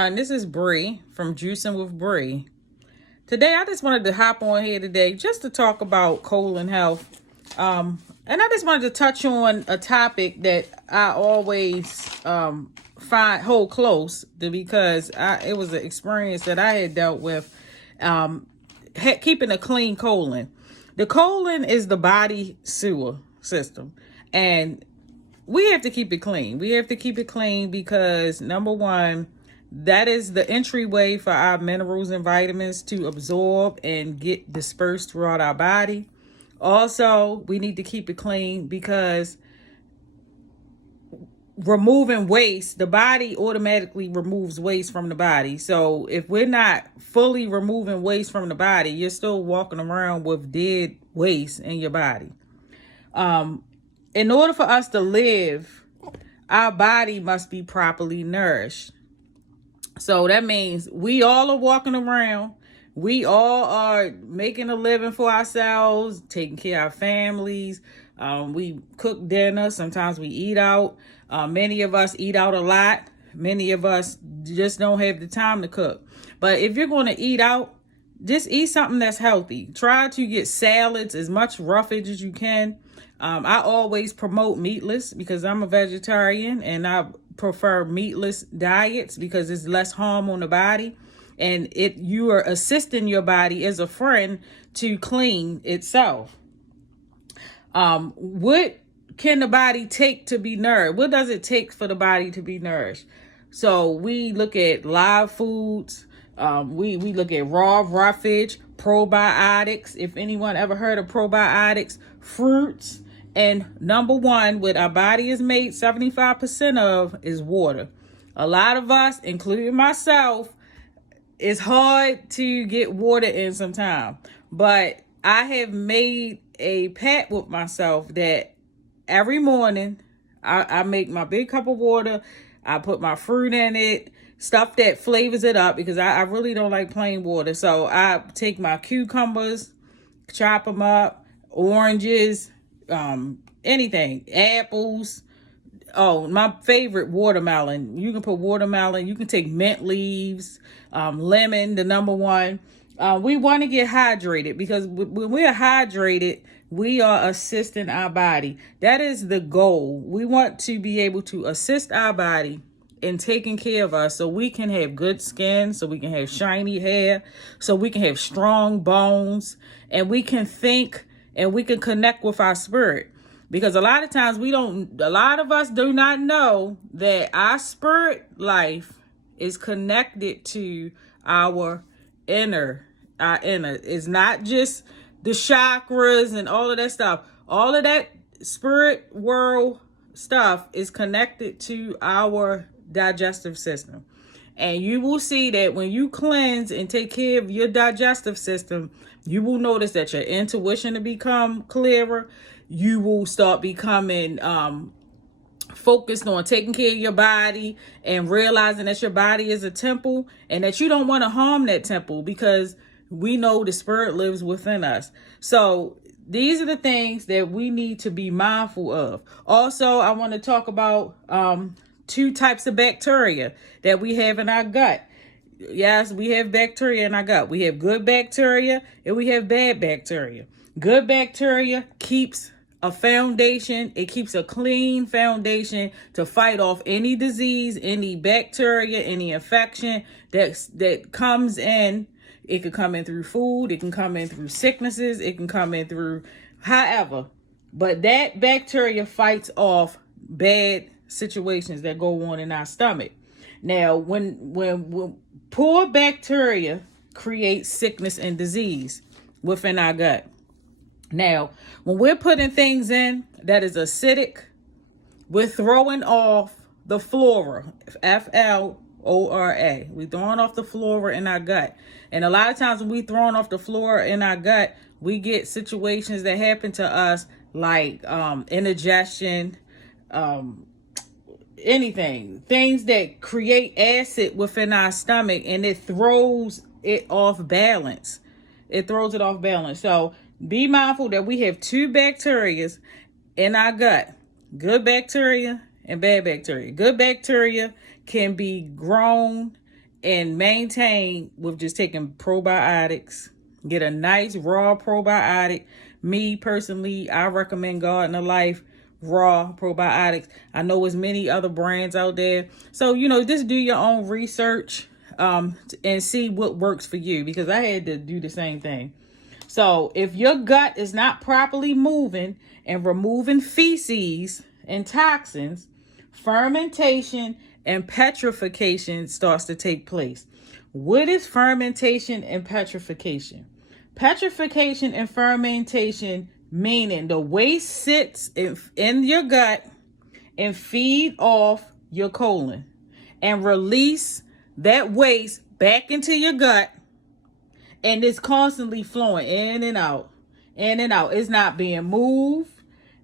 everyone. This is Bree from Juicing with Bree. Today, I just wanted to hop on here today just to talk about colon health. And I just wanted to touch on a topic that I always hold close because it was an experience that I had dealt with keeping a clean colon. The colon is the body sewer system, and we have to keep it clean. We have to keep it clean because, number one, that is the entryway for our minerals and vitamins to absorb and get dispersed throughout our body. Also, we need to keep it clean because removing waste, the body automatically removes waste from the body. So if we're not fully removing waste from the body, you're still walking around with dead waste in your body. In order for us to live, our body must be properly nourished. So that means we all are walking around. We all are making a living for ourselves, taking care of our families. We cook dinner. Sometimes we eat out. Many of us eat out a lot. Many of us just don't have the time to cook. But if you're going to eat out, just eat something that's healthy. Try to get salads, as much roughage as you can. I always promote meatless because I'm a vegetarian and I prefer meatless diets because it's less harm on the body, and you are assisting your body as a friend to clean itself. What can the body take to be nourished? What does it take for the body to be nourished? So we look at live foods. We look at raw roughage, probiotics. If anyone ever heard of probiotics, fruits. And number one, what our body is made 75% of is water. A lot of us, including myself, it's hard to get water in sometime. But I have made a pact with myself that every morning I make my big cup of water. I put my fruit in it, stuff that flavors it up because I really don't like plain water. So I take my cucumbers, chop them up, oranges, anything, apples. Oh, my favorite, watermelon. You can put watermelon. You can take mint leaves, lemon, the number one. We want to get hydrated because when we're hydrated, we are assisting our body. That is the goal. We want to be able to assist our body in taking care of us so we can have good skin, so we can have shiny hair, so we can have strong bones, and we can think and we can connect with our spirit. Because a lot of times a lot of us do not know that our spirit life is connected to our inner. It's not just the chakras and all of that stuff. All of that spirit world stuff is connected to our digestive system. And you will see that when you cleanse and take care of your digestive system, you will notice that your intuition will become clearer. You will start becoming focused on taking care of your body and realizing that your body is a temple and that you don't want to harm that temple because we know the spirit lives within us. So these are the things that we need to be mindful of. Also, I want to talk about two types of bacteria that we have in our gut. Yes, we have bacteria in our gut. We have good bacteria and we have bad bacteria. Good bacteria keeps a foundation. It keeps a clean foundation to fight off any disease, any bacteria, any infection that comes in. It can come in through food. It can come in through sicknesses. It can come in through however. But that bacteria fights off bad situations that go on in our stomach. Now, when poor bacteria create sickness and disease within our gut. Now, when we're putting things in that is acidic, we're throwing off the flora, flora. We're throwing off the flora in our gut. And a lot of times when we're throwing off the flora in our gut, we get situations that happen to us like indigestion, anything, things that create acid within our stomach, and it throws it off balance. It throws it off balance. So be mindful that we have two bacteria in our gut, good bacteria and bad bacteria. Good bacteria can be grown and maintain with just taking probiotics. Get a nice raw probiotic. Me personally, I recommend Gardener Life raw probiotics. I know there's many other brands out there. So, just do your own research and see what works for you, because I had to do the same thing. So if your gut is not properly moving and removing feces and toxins, fermentation and petrification starts to take place. What is fermentation and petrification? Petrification and fermentation meaning the waste sits in your gut and feed off your colon and release that waste back into your gut, and it's constantly flowing in and out, in and out. It's not being moved.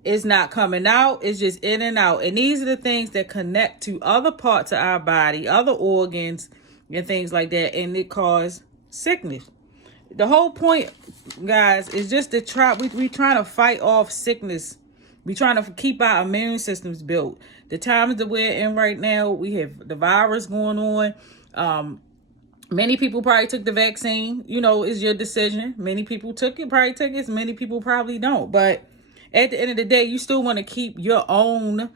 It's not coming out. It's just in and out. And these are the things that connect to other parts of our body, other organs, and things like that. And it causes sickness. The whole point, guys, is just to try. We trying to fight off sickness. We trying to keep our immune systems built. The times that we're in right now, we have the virus going on. Many people probably took the vaccine. It's your decision. Many people took it, probably took it. Many people probably don't. But at the end of the day, you still want to keep your own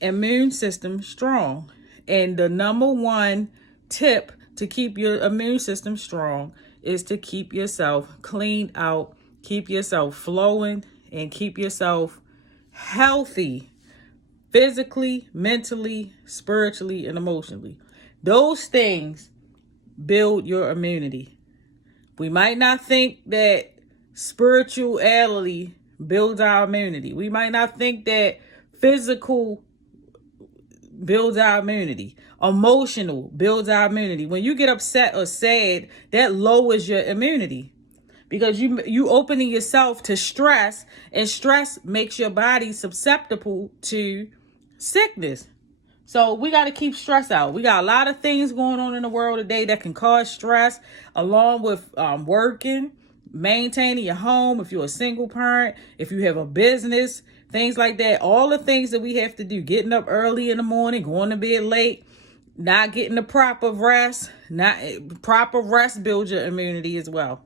immune system strong. And the number one tip to keep your immune system strong is to keep yourself cleaned out, keep yourself flowing, and keep yourself healthy physically, mentally, spiritually, and emotionally. Those things build your immunity. We might not think that spirituality builds our immunity. We might not think that physical builds our immunity. Emotional builds our immunity. When you get upset or sad, that lowers your immunity, because you opening yourself to stress, and stress makes your body susceptible to sickness. So we got to keep stress out. We got a lot of things going on in the world today that can cause stress, along with working, maintaining your home, if you're a single parent, if you have a business, things like that. All the things that we have to do, getting up early in the morning, going to bed late, not getting the proper rest. Not proper rest builds your immunity as well.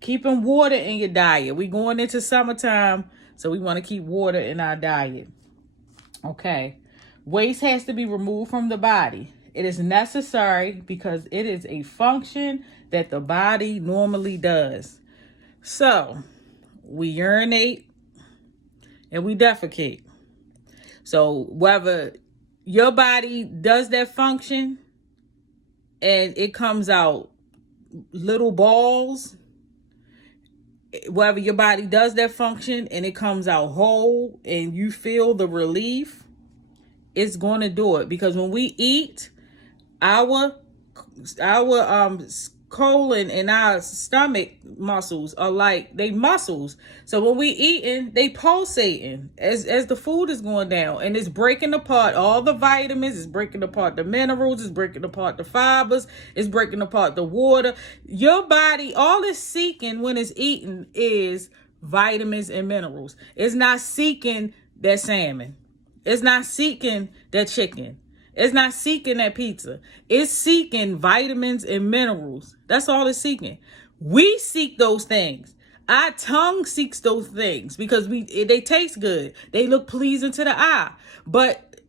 Keeping water in your diet. We going into summertime, so we want to keep water in our diet. Okay. Waste has to be removed from the body. It is necessary because it is a function that the body normally does. So, we urinate and we defecate. So, whether your body does that function and it comes out little balls, whether your body does that function and it comes out whole and you feel the relief, it's going to do it. Because when we eat, our colon and our stomach muscles are like they muscles. So when we eating, they pulsating as the food is going down, and it's breaking apart all the vitamins, it's breaking apart the minerals, it's breaking apart the fibers, it's breaking apart the water. Your body, all it's seeking when it's eating is vitamins and minerals. It's not seeking that salmon. It's not seeking that chicken. It's not seeking that pizza. It's seeking vitamins and minerals. That's all it's seeking. We seek those things. Our tongue seeks those things because they taste good. They look pleasing to the eye. But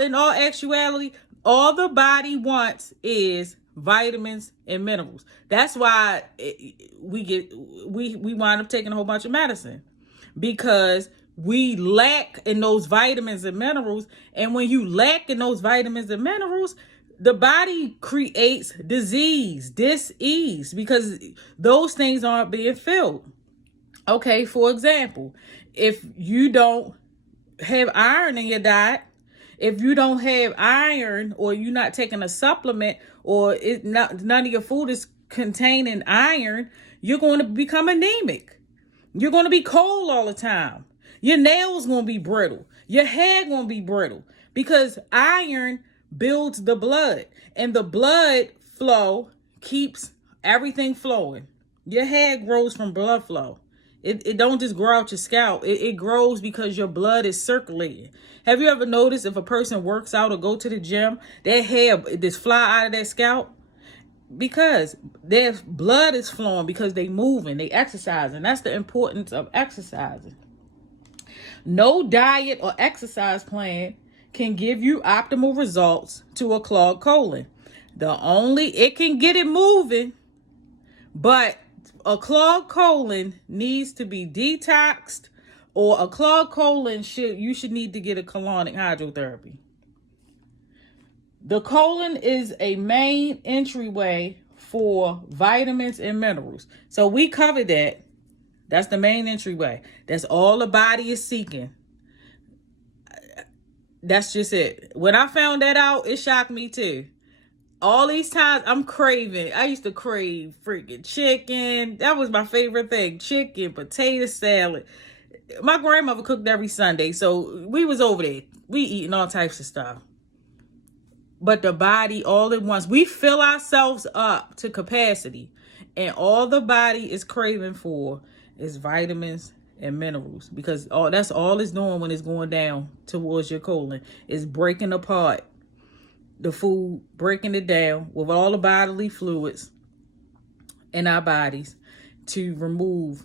in all actuality, all the body wants is vitamins and minerals. That's why we wind up taking a whole bunch of medicine, because we lack in those vitamins and minerals. And when you lack in those vitamins and minerals, the body creates dis-ease, because those things aren't being filled. Okay, for example, if you don't have iron in your diet, if you don't have iron, or you're not taking a supplement, or none of your food is containing iron, you're going to become anemic. You're going to be cold all the time. Your nails going to be brittle. Your hair going to be brittle, because iron builds the blood, and the blood flow keeps everything flowing. Your hair grows from blood flow. It don't just grow out your scalp. It grows because your blood is circulating. Have you ever noticed if a person works out or go to the gym, their hair just fly out of their scalp? because their blood is flowing, because they moving, they exercising. That's the importance of exercising. No diet or exercise plan can give you optimal results to a clogged colon. It can get it moving, but a clogged colon needs to be detoxed, or a clogged colon you should need to get a colonic hydrotherapy. The colon is a main entryway for vitamins and minerals. So we covered that. That's the main entryway. That's all the body is seeking. That's just it. When I found that out, it shocked me too. All these times I'm craving. I used to crave freaking chicken. That was my favorite thing. Chicken, potato salad. My grandmother cooked every Sunday, so we was over there. We eating all types of stuff. But the body, all at once, we fill ourselves up to capacity. And all the body is craving for is vitamins and minerals. Because that's all it's doing when it's going down towards your colon. Is breaking apart the food, breaking it down with all the bodily fluids in our bodies to remove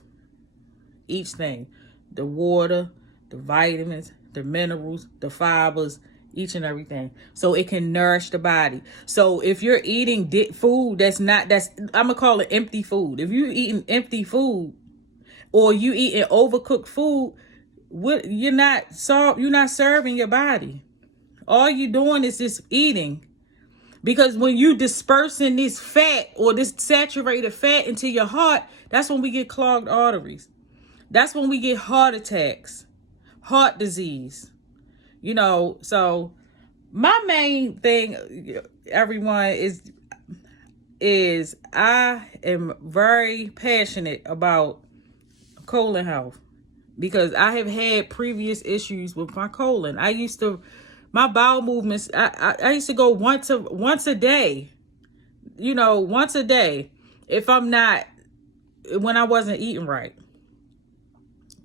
each thing. The water, the vitamins, the minerals, the fibers, each and everything, so it can nourish the body. So if you're eating food I'm gonna call it empty food. If you're eating empty food, or you eating overcooked food, you're not serving your body. All you're doing is just eating, because when you dispersing this fat or this saturated fat into your heart, that's when we get clogged arteries. That's when we get heart attacks, heart disease. So my main thing, everyone, is I am very passionate about colon health, because I have had previous issues with my colon. My bowel movements, I used to go once a day, once a day, when I wasn't eating right,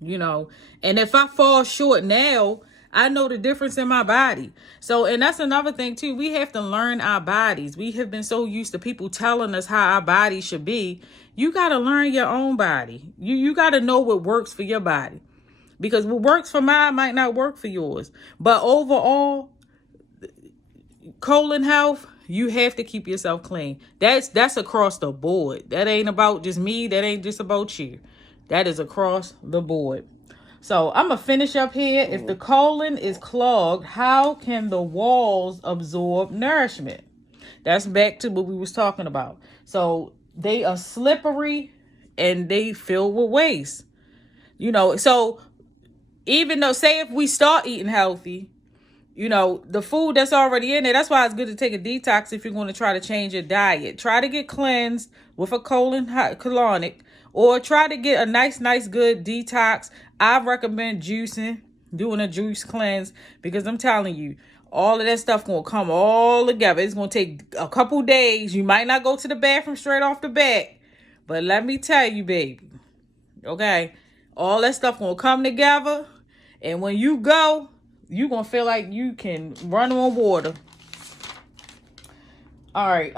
and if I fall short now, I know the difference in my body. So, and that's another thing too. We have to learn our bodies. We have been so used to people telling us how our body should be. You got to learn your own body. You got to know what works for your body, because what works for mine might not work for yours. But overall, colon health, you have to keep yourself clean. That's across the board. That ain't about just me. That ain't just about you. That is across the board. So I'm going to finish up here. If the colon is clogged, how can the walls absorb nourishment? That's back to what we was talking about. So they are slippery and they fill with waste. So even though, say if we start eating healthy, the food that's already in there, that's why it's good to take a detox if you're going to try to change your diet. Try to get cleansed with a colonic, or try to get a nice good detox. I recommend juicing, doing a juice cleanse, because I'm telling you, all of that stuff going to come all together. It's going to take a couple days. You might not go to the bathroom straight off the bat, but let me tell you, baby, okay, all that stuff going to come together, and when you go, you're going to feel like you can run on water. All right,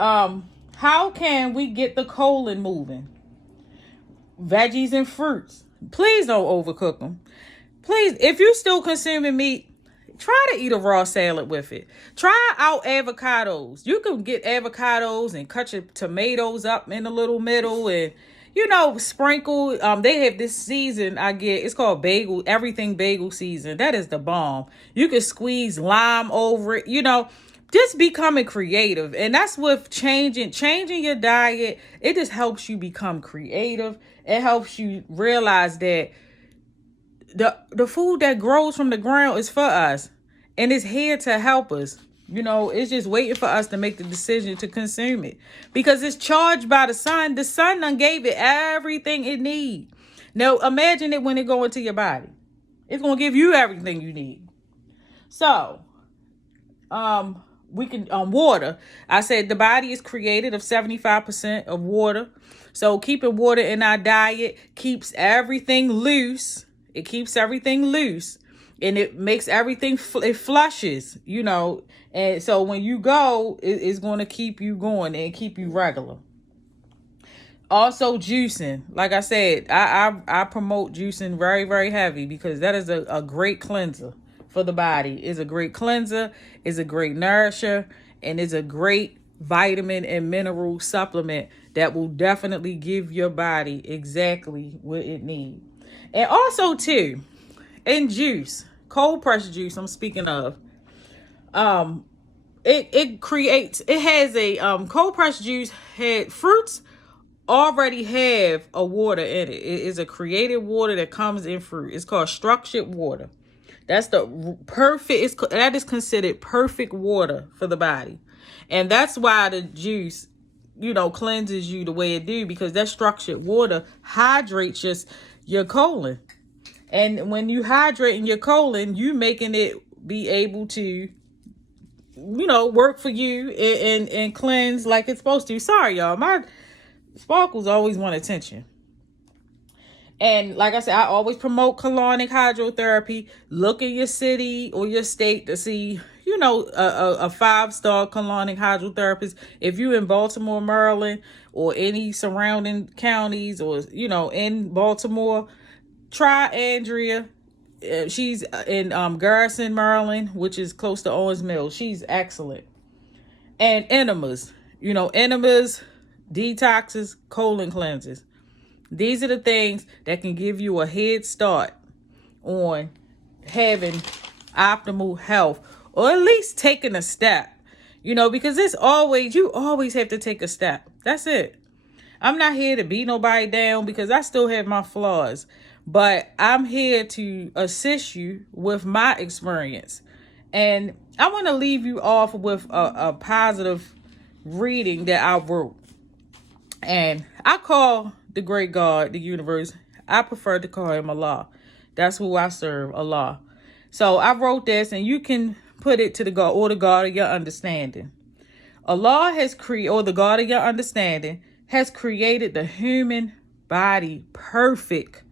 how can we get the colon moving? Veggies and fruits. Please don't overcook them. Please, if you're still consuming meat, try to eat a raw salad with it. Try out avocados. You can get avocados and cut your tomatoes up in the little middle and, sprinkle. They have this season it's called everything bagel season. That is the bomb. You can squeeze lime over it, just becoming creative. And that's with changing your diet. It just helps you become creative. It helps you realize that the food that grows from the ground is for us, and it's here to help us. It's just waiting for us to make the decision to consume it, because it's charged by the sun. The sun done gave it everything it needs. Now imagine it when it go into your body. It's going to give you everything you need. So, we can, water. I said the body is created of 75% of water. So keeping water in our diet keeps everything loose. It keeps everything loose. and it makes everything, it flushes, you know. And so when you go, it's going to keep you going and keep you regular. Also, juicing. Like I said, I promote juicing very, very heavy because that is a great cleanser for the body. It's a great cleanser, it's a great nourisher, and it's a great vitamin and mineral supplement that will definitely give your body exactly what it needs. And also, too, in juice, cold pressed juice, I'm speaking of, it has a cold pressed juice had fruits already have a water in it. It is a created water that comes in fruit. It's called structured water. That's the perfect, that is considered perfect water for the body. And that's why the juice, you know, cleanses you the way it do, because that structured water hydrates your colon. And when you hydrating your colon, you making it be able to, you know, work for you and cleanse like it's supposed to. Sorry, y'all. My sparkles always want attention. And like I said, I always promote colonic hydrotherapy. Look at your city or your state to see, you know, a 5-star colonic hydrotherapist. If you're in Baltimore, Maryland, or any surrounding counties, or, you know, in Baltimore, try Andrea. She's in Garrison, Maryland, which is close to Owens Mills. She's excellent. And enemas, you know, enemas, detoxes, colon cleanses. These are the things that can give you a head start on having optimal health, or at least taking a step, you know, because you always have to take a step. That's it. I'm not here to beat nobody down because I still have my flaws, but I'm here to assist you with my experience. And I want to leave you off with a positive reading that I wrote. And I call the great God, the universe, I prefer to call him Allah. That's who I serve, Allah. So I wrote this, and you can put it to the God, or the God of your understanding. Allah has created, or the God of your understanding, has created the human body perfect.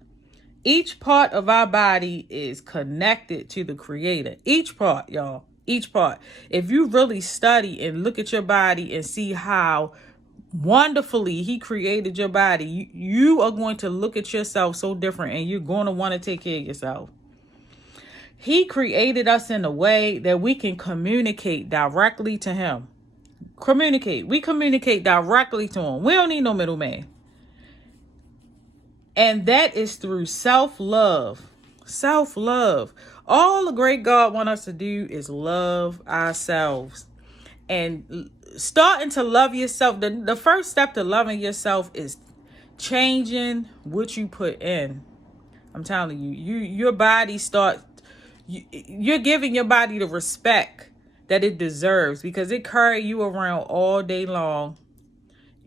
Each part of our body is connected to the Creator. Each part, y'all. Each part. If you really study and look at your body and see how wonderfully he created your body, you are going to look at yourself so different, and you're going to want to take care of yourself. He created us in a way that we can communicate directly to him. We communicate directly to him. We don't need no middleman. And that is through self-love. Self-love. All the great God wants us to do is love ourselves. And starting to love yourself, the first step to loving yourself is changing what you put in. I'm telling you, your body you're giving your body the respect that it deserves, because it carry you around all day long.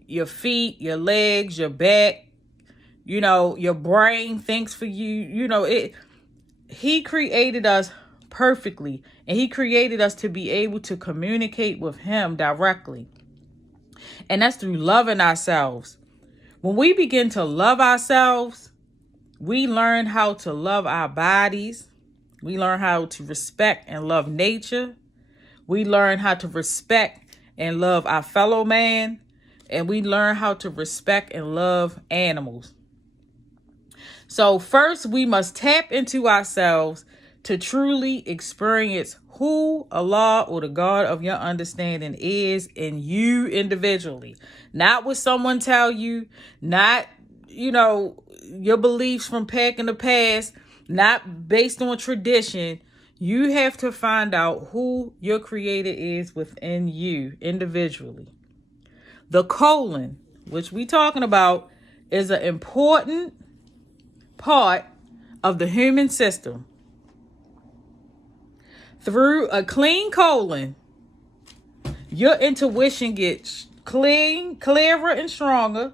Your feet, your legs, your back, you know, your brain thinks for you. You know, he created us perfectly, and he created us to be able to communicate with him directly. And that's through loving ourselves. When we begin to love ourselves, we learn how to love our bodies. We learn how to respect and love nature. We learn how to respect and love our fellow man. And we learn how to respect and love animals. So first, we must tap into ourselves to truly experience who Allah, or the God of your understanding, is in you individually. Not what someone tell you, not, you know, your beliefs from back in the past, not based on tradition. You have to find out who your creator is within you individually. The colon, which we talking about, is an important part of the human system. Through a clean colon, your intuition gets clearer and stronger.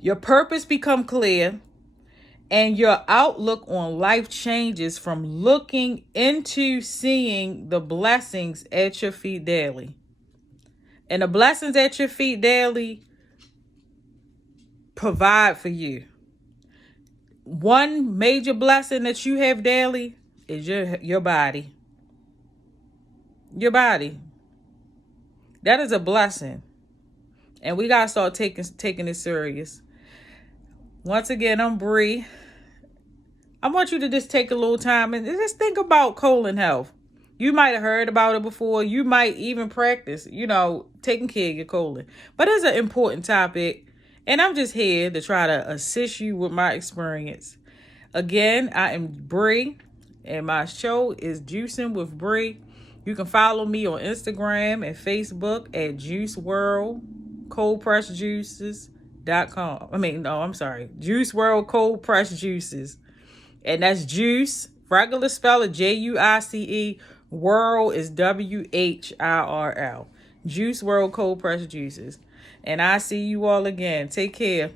Your purpose become clear, and your outlook on life changes from looking into seeing the blessings at your feet daily. And the blessings at your feet daily provide for you. One major blessing that you have daily is your body. Your body. That is a blessing. And we gotta start taking it serious. Once again, I'm Bree. I want you to just take a little time and just think about colon health. You might have heard about it before. You might even practice, taking care of your colon. But it's an important topic. And I'm just here to try to assist you with my experience. Again, I am Bree, and my show is Juicing with Bree. You can follow me on Instagram and Facebook at Juice World Cold Pressed Juices.com. Juice World Cold Pressed Juices. And that's juice, regular spell it Juice. World is WHIRL. Juice World Cold Pressed Juices. And I see you all again. Take care.